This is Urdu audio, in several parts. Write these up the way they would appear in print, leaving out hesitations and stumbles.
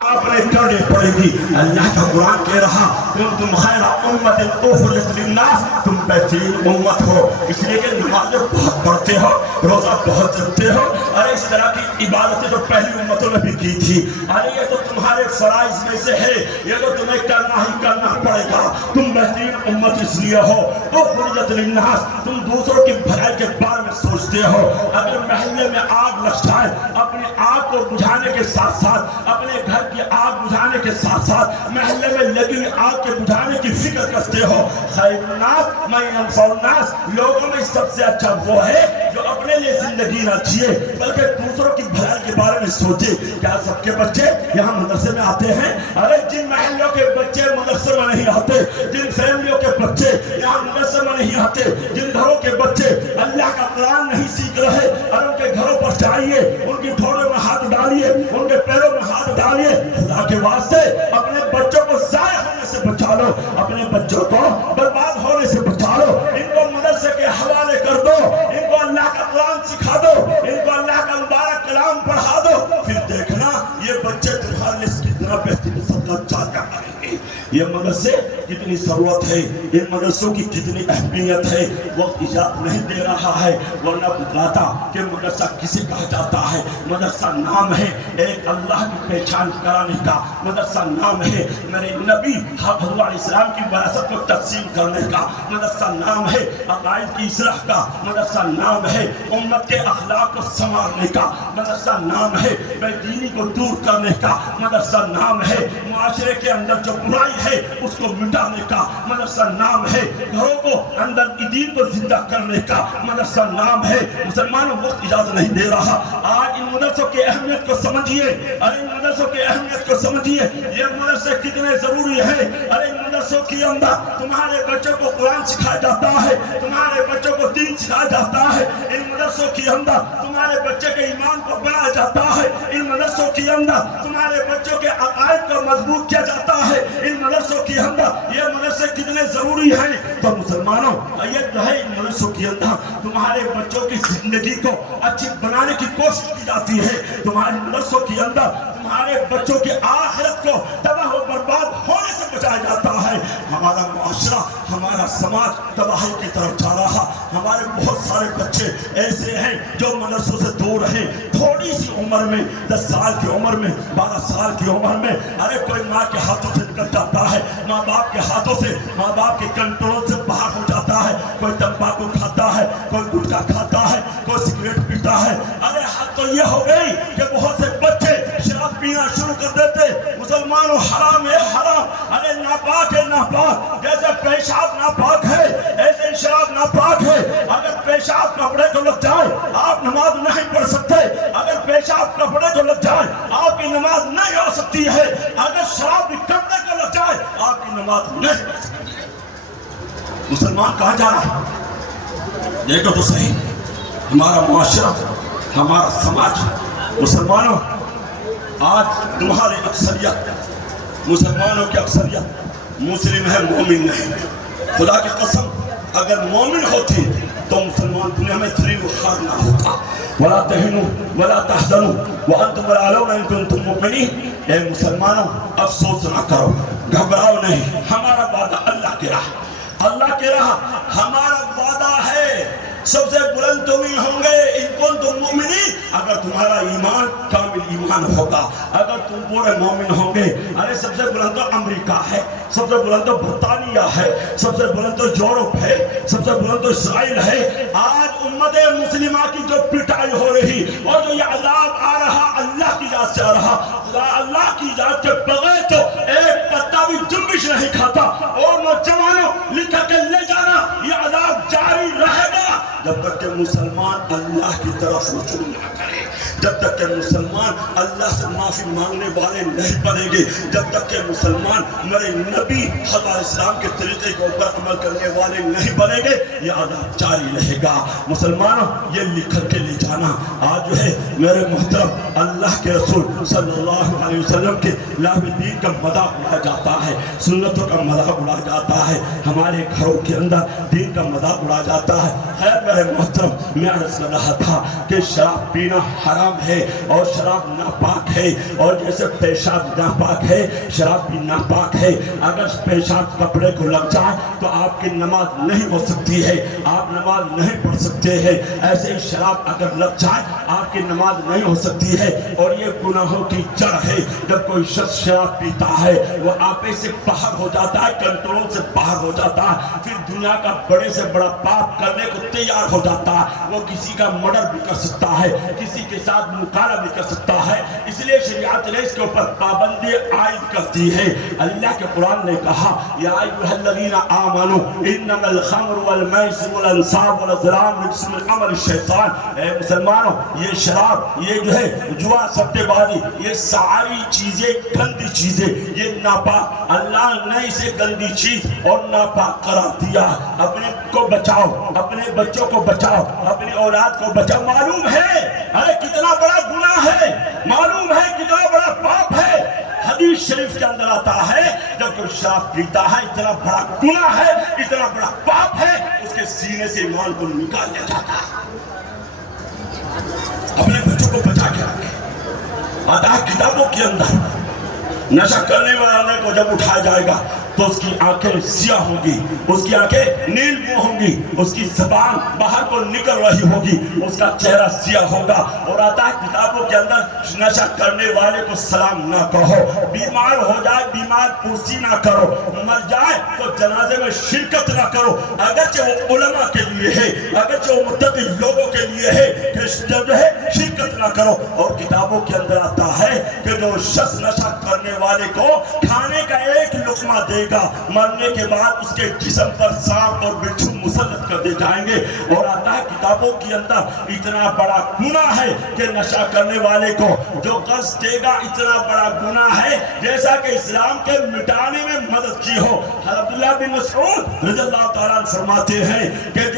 آپ نے کرنی پڑے گی. اللہ کا قرآن کہہ رہا تم خیر امت اخرجت للناس, تم بہترین امت ہو اس لیے کہ نمازیں بہت پڑھتے ہو, روزہ بہت رکھتے ہو. ارے اس طرح کی عبادتیں جو پہلی امتوں نے بھی کی تھی, ارے یہ تو تمہارے فرائض میں سے ہے, یہ تو تمہیں کرنا ہی کرنا پڑے گا. تم بہترین امت اس لیے ہو اخرجت للناس, تم دوسروں کی بھلائی کے بارے میں سوچتے ہو. اگر محلے میں آگ لگ جائے, اپنی آگ کو بجھانے کے ساتھ ساتھ, اپنے گھر کی آگ بجھانے کے ساتھ ساتھ محلے میں لگی ہوئی آگ کے بجھانے کی فکر کرتے ہو. خیر الناس من ينفع الناس, لوگوں میں سب سے اچھا وہ ہے جو اپنے لیے زندگی نہ جیے بلکہ دوسروں کی بھلائی کے بارے میں سوچے. کیا سب کے بچے یہاں مدرسے میں آتے ہیں؟ ارے جن محلوں کے بچے مدرسے میں نہیں آتے, جن فیملیوں کے بچے یہاں مدرسے میں نہیں آتے, جن گھروں کے بچے اللہ کا قرآن نہیں سیکھ رہے, اور ان کے گھروں پر جائیے, ان کی ٹھوڑوں میں ہاتھ ڈالیے, ان کے پیروں میں ہاتھ ڈالیے. خدا کے واسطے اپنے بچوں کو ضائع ہونے سے بچا لو, اپنے بچوں کو برباد ہونے سے بچا لو. ان کو مدرسے کے حوالے کر دو, ان کو اللہ کا قرآن سکھا دو, ان کو اللہ کا مبارک کلام پڑھا دو. پھر دیکھنا یہ بچے تمہارے لیے کتنا بہترین صدقہ جاریہ کریں گے. یہ مدرسے کتنی ضرورت ہے, ان مدرسوں کی کتنی اہمیت ہے. وقت اجازت نہیں دے رہا ہے ورنہ بتاتا کہ مدرسہ کسے کہا جاتا ہے. مدرسہ نام ہے ایک اللہ کی پہچان کرانے کا, مدرسہ نام ہے میرے نبی حضرت علیہ السلام کی وراثت کو تقسیم کرنے کا, مدرسہ نام ہے عقائد کی اصلاح کا, مدرسہ نام ہے امت کے اخلاق کو سنوارنے کا, مدرسہ نام ہے بے دینی کو دور کرنے کا, مدرسہ نام ہے معاشرے کے اندر جو برائی ہے اس کو مٹانے کا, مدرسہ نام ہے گھروں کو اندر دین کو زندہ کرنے کا, مدرسہ نام ہے. مسلمانوں وقت اجازت نہیں دے رہا. آج ان مدرسوں کی اہمیت کو سمجھیے, ارے ان مدرسوں کی اہمیت کو سمجھیے. یہ مدرسے کتنے ضروری ہیں. ارے ان مدرسوں کے اندر تمہارے بچوں کو قرآن سکھایا جاتا ہے, تمہارے بچوں کو دین سکھایا جاتا ہے. ان مدرسوں کے اندر تمہارے بچے کے ایمان کو بنایا جاتا ہے. ان مدرسوں کے اندر تمہارے بچوں کے عقائد کو مضبوط کیا جاتا ہے. ان مدرسوں کے اندر یہ مدرسے کتنے ضروری ہیں. تو مسلمانوں یہ جو ہے ان مدرسوں کے اندر تمہارے بچوں کی زندگی کو اچھی بنانے کی کوشش کی جاتی ہے. تمہارے مدرسوں کے اندر تمہارے بچوں کی آخرت کو تباہ و برباد ہونے سے بچایا جاتا ہے. ہمارا معاشرہ, ہمارا سماج تباہی کی طرف جا رہا. ہمارے بہت سارے بچے ایسے ہیں جو مدرسوں سے دور ہیں. تھوڑی سی عمر میں, 10 سال کی عمر میں, 12 سال کی عمر میں, ارے کوئی ماں کے ہاتھوں سے نکل جاتا ہے, ماں باپ کے ہاتھوں سے, ماں باپ کے کنٹرول سے باہر ہو جاتا ہے. کوئی تمباکو کھاتا ہے, کوئی گٹکا کھاتا ہے, کوئی سگریٹ پیتا ہے. ارے حد تو یہ ہو گئی کہ بہت سے بچے شراب پینا شروع کر دیتے. مسلمانوں حرام ہے حرام. ارے ناپاک ہے ناپاک. جیسے پیشاب ناپاک ہے ایسے شراب ناپاک ہے. اگر پیشاب کپڑے کو لگ جائے آپ نماز نہیں پڑھ سکتے. اگر پیشاب کپڑے کو لگ جائے آپ کی نماز نہیں ہو سکتی ہے. اگر شراب بھی کپڑے کو لگ جائے آپ کی نماز نہیں ہو سکتی. مسلمان کہاں جا رہا ہے؟ دیکھو تو صحیح ہمارا معاشرہ, ہمارا سماج. مسلمانوں آج تمہاری اکثریت, مسلمانوں کی اکثریت مسلم ہے, مومن نہیں. خدا کی قسم اگر مومن ہوتی تو مسلمان دنیا میں ذلیل و خوار نہ ہوتا. وَلَا تَهِنُوا وَلَا تَحْزَنُوا وَأَنْتُمُ الْأَعْلَوْنَ إِن كُنتُم مُؤْمِنِينَ. اے مسلمانوں افسوس نہ کرو, گھبراؤ نہیں. ہمارا وعدہ اللہ کے راہ, اللہ کے راہ ہمارا وعدہ ہے. سب سے بلند تم ہی ہوں گے ان کنتم مؤمنین, اگر تمہارا ایمان کامل ایمان ہوگا, اگر تم پورے مومن ہوں گے. ارے سب سے بلند تو امریکہ ہے, سب سے بلند تو برطانیہ ہے, سب سے بلند تو یورپ ہے, سب سے بلند تو اسرائیل ہے. آج امت مسلمہ کی جو پٹائی ہو رہی اور جو یہ عذاب آ رہا اللہ کی اجازت سے آ رہا. اللہ کی اجازت کے بغیر تو ایک پتا بھی جنبش نہیں کھاتا. اور نوجوانوں لکھ کے لے جانا, یہ عذاب جاری رہے گا جب تک کہ مسلمان اللہ کی طرف رجوع نہ کرے, جب تک کہ مسلمان اللہ سے معافی مانگنے والے نہیں بنیں گے, جب تک کہ مسلمان میرے نبی حضرت علیہ السلام کے طریقے کے اوپر عمل کرنے والے نہیں بنیں گے, یہ عذاب جاری رہے گا. مسلمانوں یہ لکھ کر کے لے جانا. آج جو ہے میرے محترم اللہ کے رسول صلی اللہ علیہ وسلم کے لاہ دین کا مذاق اڑایا جاتا ہے, سنتوں کا مذاق اڑایا جاتا ہے, ہمارے گھروں کے اندر دین کا مذاق اڑایا جاتا ہے. خیر میرے محترم میں عرض کر رہا تھا کہا کہ شراب پینا حرام ہے اور شراب ناپاک ہے، اور جیسے پیشاب ناپاک ہے شراب بھی ناپاک ہے۔ اگر پیشاب کپڑے کو لگ جائے تو آپ کی نماز نہیں ہو سکتی ہے، آپ نماز نہیں پڑھ سکتے ہیں۔ ایسے ہی شراب اگر لگ جائے آپ کی نماز نہیں ہو سکتی ہے، اور یہ گناہوں کی جڑ ہے۔ جب کوئی شخص شراب پیتا ہے وہ آپے سے باہر ہو جاتا ہے، کنٹرول سے باہر ہو جاتا ہے، پھر دنیا کا بڑے سے بڑا پاپ کرنے کو تیار ہو جاتا ہے۔ وہ کسی کا مرڈر بھی کر سکتا ہے، کسی کے ساتھ مکالمہ بھی کر سکتا ہے۔ اس لیے شریعت نے اس کے اوپر پابندی عائد کرتی ہے۔ اللہ کے قرآن نے کہا یا ایھا الذین آمنوا انما الخمر والمیسر والانصاب والازلام رجس من عمل الشیطان۔ اے مسلمانوں، یہ شراب، یہ جو ہے جوا، سٹے بازی، یہ ساری چیزیں گندی چیزیں، یہ ناپاک، اللہ نے اسے گندی چیز اور ناپاک قرار دیا۔ اپنے کو بچاؤ، اپنے بچوں کو بچاؤ، اپنی اولاد کو بچاؤ۔ معلوم ہے ارے کتنا بڑا گناہ ہے، معلوم ہے کتنا بڑا پاپ ہے۔ حدیث شریف کے اندر آتا ہے جب کوئی شراب پیتا ہے اتنا بڑا گناہ ہے، اتنا بڑا پاپ ہے، اس کے سینے سے ایمان کو نکال دیا جاتا ہے۔ اپنے بچوں کو بچا کے رکھیں۔ آتا ہے کتابوں کے اندر نشہ کرنے والے کو جب اٹھایا جائے گا تو اس کی آنکھیں سیاہ ہوں گی، اس کی آنکھیں نیل منہ ہوں گی، اس کی زبان باہر کو نکل رہی ہوگی، اس کا چہرہ سیاہ ہوگا۔ اور آتا ہے کتابوں کے اندر نشہ کرنے والے کو سلام نہ کہو، بیمار ہو جائے بیمار پرسی نہ کرو، مر جائے تو جنازے میں شرکت نہ کرو، اگرچہ وہ علماء کے لیے ہے، اگرچہ وہ متقی لوگوں کے لیے ہے کہ جو ہے شرکت نہ کرو۔ اور کتابوں کے اندر آتا ہے کہ جو شخص نشہ کرنے والے کو کھانے کا ایک لقمہ دے گا، مرنے کے بعد اس کے جسم پر سانپ اور بچھو مسلط کر دے جائیں گے۔ اور آتا ہے کتابوں کے اندر اتنا بڑا گناہ ہے کہ نشہ کرنے والے کو جو قرض دے گا اتنا بڑا گناہ ہے جیسا کہ اسلام کے مٹانے میں مدد کی ہو۔ عبداللہ بن مسعود رضی اللہ تعالیٰ عنہ فرماتے ہیں کہ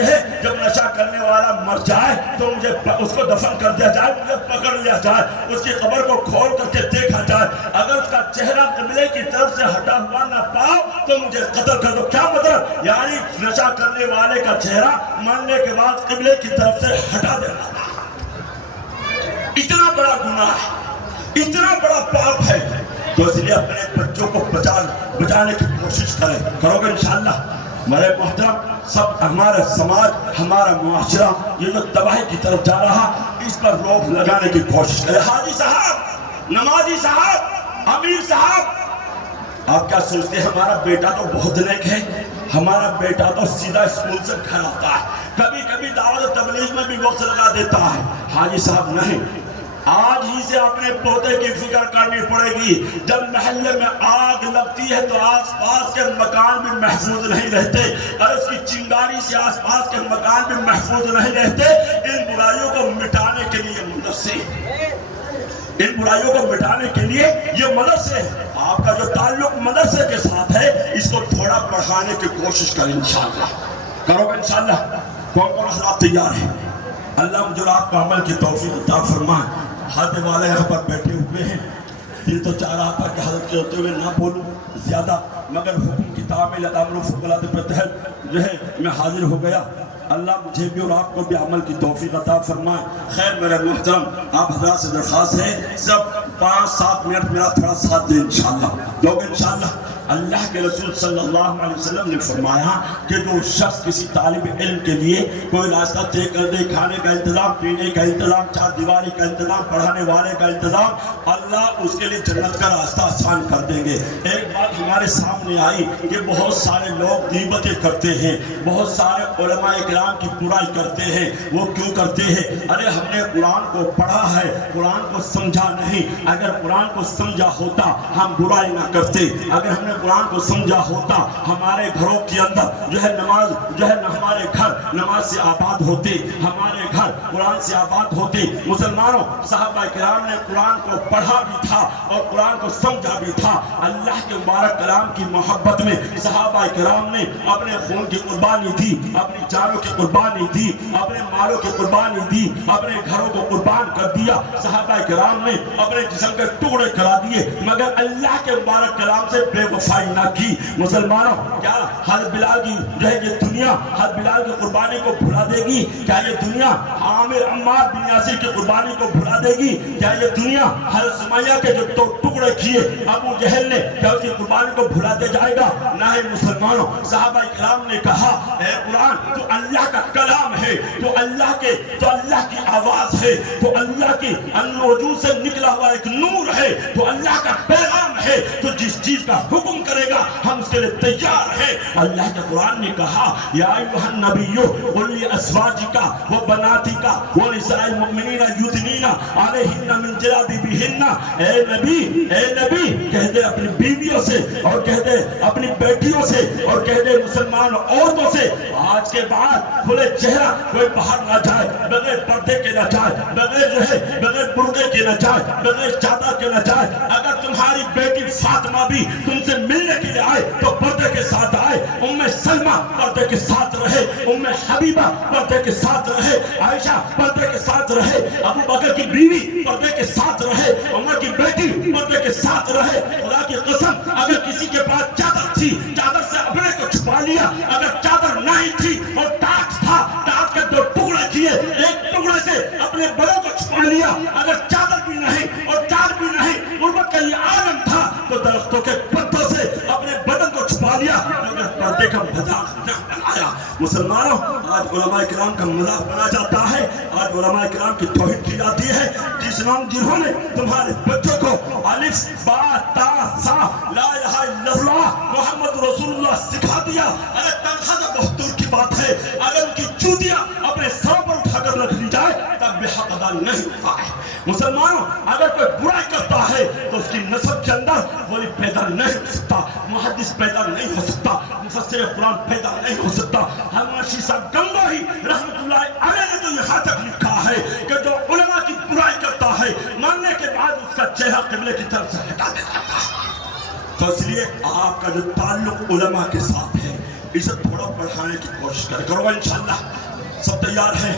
جب نشہ کرنے والا مر جائے تو مجھے اس کو دفن کر دیا جائے، مجھے پکڑ لیا جائے، اس کی قبر کو کھول کر کے دیکھا جائے، اگر اس کا چہرہ قبلے کی طرف سے ہٹا ہوا نہ پاؤ تو مجھے قتل کر دو۔ کیا مطلب؟ یعنی نشہ کرنے والے کا چہرہ مرنے کے بعد قبلے کی طرف سے ہٹا دینا تھا۔ اتنا بڑا گناہ ہے، اتنا بڑا پاپ ہے، تو اس لیے اپنے بچوں کو بچانے کی کوشش کرو گے انشاءاللہ۔ میرے محترم، سب ہمارا سماج، ہمارا معاشرہ یہ جو تباہی کی طرف جا رہا، اس پر روک لگانے کی کوشش کرے۔ حاجی صاحب، نمازی صاحب، امیر صاحب، آپ کیا سوچتے ہیں ہمارا بیٹا تو بہت نیک ہے، ہمارا بیٹا تو سیدھا اسکول سے گھر آتا ہے، کبھی کبھی دعوت و تبلیغ میں بھی وقت لگا دیتا ہے۔ حاجی صاحب نہیں، آج ہی سے اپنے پوتے کی فکر کرنی پڑے گی۔ جب محلے میں آگ لگتی ہے تو آس پاس کے مکان بھی محفوظ نہیں رہتے، اور اس کی چنگاری سے آس پاس کے مکان بھی محفوظ نہیں رہتے۔ ان برائیوں کو مٹانے کے لیے مدرسے، ان برائیوں کو مٹانے کے لیے یہ مدرسے، آپ کا جو تعلق مدرسے کے ساتھ ہے اس کو تھوڑا بڑھانے کی کوشش کریں انشاءاللہ۔ کرو گے انشاءاللہ؟ کون کون حضرات تیار ہیں؟ اللہ مجھے آپ کا عمل کی توفیق عطا فرمائے۔ حد والے یہاں پر بیٹھے ہوئے ہیں، دل تو چاہ رہا تھا کہ حضرت کے ہوتے ہوئے نہ بولوں زیادہ، مگر حکم کی تعمیل امر فوق العادت کے تحت جو ہے میں حاضر ہو گیا۔ اللہ مجھے بھی اور آپ کو بھی عمل کی توفیق عطا فرمائے۔ خیر میرے محترم، آپ حضرات سے درخواست ہے سب 5-7 منٹ میرا تھوڑا ساتھ دیں انشاءاللہ، دو گے انشاءاللہ۔ اللہ کے رسول صلی اللہ علیہ وسلم نے فرمایا کہ جو شخص کسی طالب علم کے لیے کوئی راستہ طے کر دے، کھانے کا انتظام، پینے کا انتظام، چار دیواری کا انتظام، پڑھانے والے کا انتظام، اللہ اس کے لیے جنت کا راستہ آسان کر دیں گے۔ ایک بات ہمارے سامنے آئی کہ بہت سارے لوگ غیبتیں کرتے ہیں، بہت سارے علماء کرام کی برائی کرتے ہیں۔ وہ کیوں کرتے ہیں؟ ارے ہم نے قرآن کو پڑھا ہے، قرآن کو سمجھا نہیں۔ اگر قرآن کو سمجھا ہوتا ہم برائی نہ کرتے، اگر ہم نے قرآن کو سمجھا ہوتا ہمارے گھروں کے اندر جو ہے نماز جو ہے ہمارے گھر نماز سے آباد ہوتے، ہمارے گھر قرآن سے آباد ہوتے۔ مسلمانوں، صحابہ کرام نے قرآن کو پڑھا بھی تھا اور قرآن کو سمجھا بھی تھا۔ اللہ کے مبارک کلام کی محبت میں صحابہ کرام نے اپنے خون کی قربانی دی، اپنی جانوں کی قربانی دی، اپنے مالوں کی قربانی دی، اپنے گھروں کو قربان کر دیا۔ صحابہ کرام نے اپنے جسم کے ٹکڑے کرا دیے، مگر اللہ کے مبارک کلام سے بے وفا صفائی نہ کی۔ مسلمانوں کیا حضرت بلال کی جو ہے یہ دنیا حضرت بلال کی قربانی کو بھلا دے گی؟ کیا یہ دنیا عامر عمار بن یاسر کی قربانی کو بھلا دے گی؟ کیا یہ دنیا حضرت سمیہ کے جو 2 ٹکڑے کیے ابو جہل نے کیا اس کی قربانی کو بھلا دے جائے گا؟ نہ ہی مسلمانوں، صحابہ کرام نے کہا اے قرآن تو اللہ کا کلام ہے، تو اللہ کی آواز ہے، تو اللہ کی وجود سے نکلا ہوا ایک نور ہے، تو اللہ کا پیغام ہے، تو جس چیز کا حکم کرے گا ہم اس کے لیے تیار ہیں۔ اللہ کے قرآن نے کہا یا ایھا النبی قل لازواجک وبناتک ونساء المؤمنین یدنین علیہن من جلابیبہن۔ اے نبی کہہ دے اپنی بیویوں سے اور کہہ دے اپنی بیٹیوں سے اور کہہ دے مسلمان عورتوں سے آج کے بعد کھلے چہرہ کوئی باہر نہ جائے، بغیر پردے کے نہ جائے، بغیر برقعے کے نہ جائے، بغیر چادر کے نہ جائے۔ اگر تمہاری بیٹی فاطمہ بھی تم سے ملنے کے لیے آئے تو پردے کے ساتھ آئے، ام سلمہ پردے کے ساتھ رہے، ام حبیبہ پردے کے ساتھ رہے، عائشہ پردے کے ساتھ رہے، ابو بکر کی بیوی پردے کے ساتھ رہے، عمر کی بیٹی پردے کے ساتھ رہے۔ خدا کی قسم اگر کسی کے پاس چادر تھی، چادر سے اپنے کو چھپا لیا، اگر چادر نہیں تھی اور ٹاٹ تھا، ٹاٹ کے 2 ٹکڑے کیے، ایک ٹکڑے سے اپنے بدن کو چھپا لیا، اگر چادر بھی نہیں اور چار بھی نہیں، غربت کا یہ عالم تھا تو درختوں کے پتوں سے اپنے بدن کو چھپا لیا، مگر پردے کا مذاق نہ بنایا۔ مسلمانوں آج علماء کرام کا مذاق بنا جاتا ہے، آج علماء کرام کی توہین کی جاتی ہے، جنہوں نے تمہارے بچوں کو الف با تا سا لا الہ الا اللہ محمد رسول اللہ سکھا دیا۔ اگر تنخواہ تو بہت دور کی بات ہے، اگر ان کی چوٹیاں اپنے سروں پر اٹھا کر رکھ لی جائے تب بھی حق ادا نہیں ہوتا ہے۔ مسلمانوں اگر کوئی برائی کرتا ہے تو اس کی نسب کے اندر ولی پیدا نہیں ہو سکتا، محدث پیدا نہیں ہو سکتا، مفسر قرآن پیدا نہیں ہو سکتا۔ حماشی صاحب گنگوہی رحمت اللہ علیہ نے تو یہاں تک لکھا ہے کہ جو علماء کی برائی کرتا ہے مرنے کے بعد اس کا چہرہ قبلے کی طرف سے ہٹا دیا جاتا ہے۔ تو اس لیے آپ کا جو تعلق علماء کے ساتھ ہے اسے تھوڑا بڑھانے کی کوشش کرو انشاءاللہ۔ سب تیار ہیں؟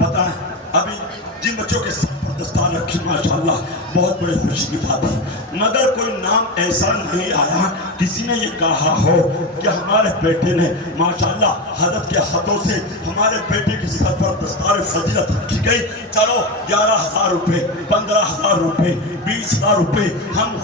بتائیں ابھی جن بچوں کے سر پر دستار رکھی ماشاءاللہ بہت بڑی خوشی کی بات ہے، مگر کوئی نام ایسا نہیں آیا کسی نے یہ کہا ہو کہ ہمارے بیٹے نے ماشاءاللہ حضرت کے ہاتھوں سے ہمارے بیٹے کی سر پر دستار فضیلت رکھی گئی، چلو 11,000 روپے، 15,000 روپے، 20,000 روپے ہم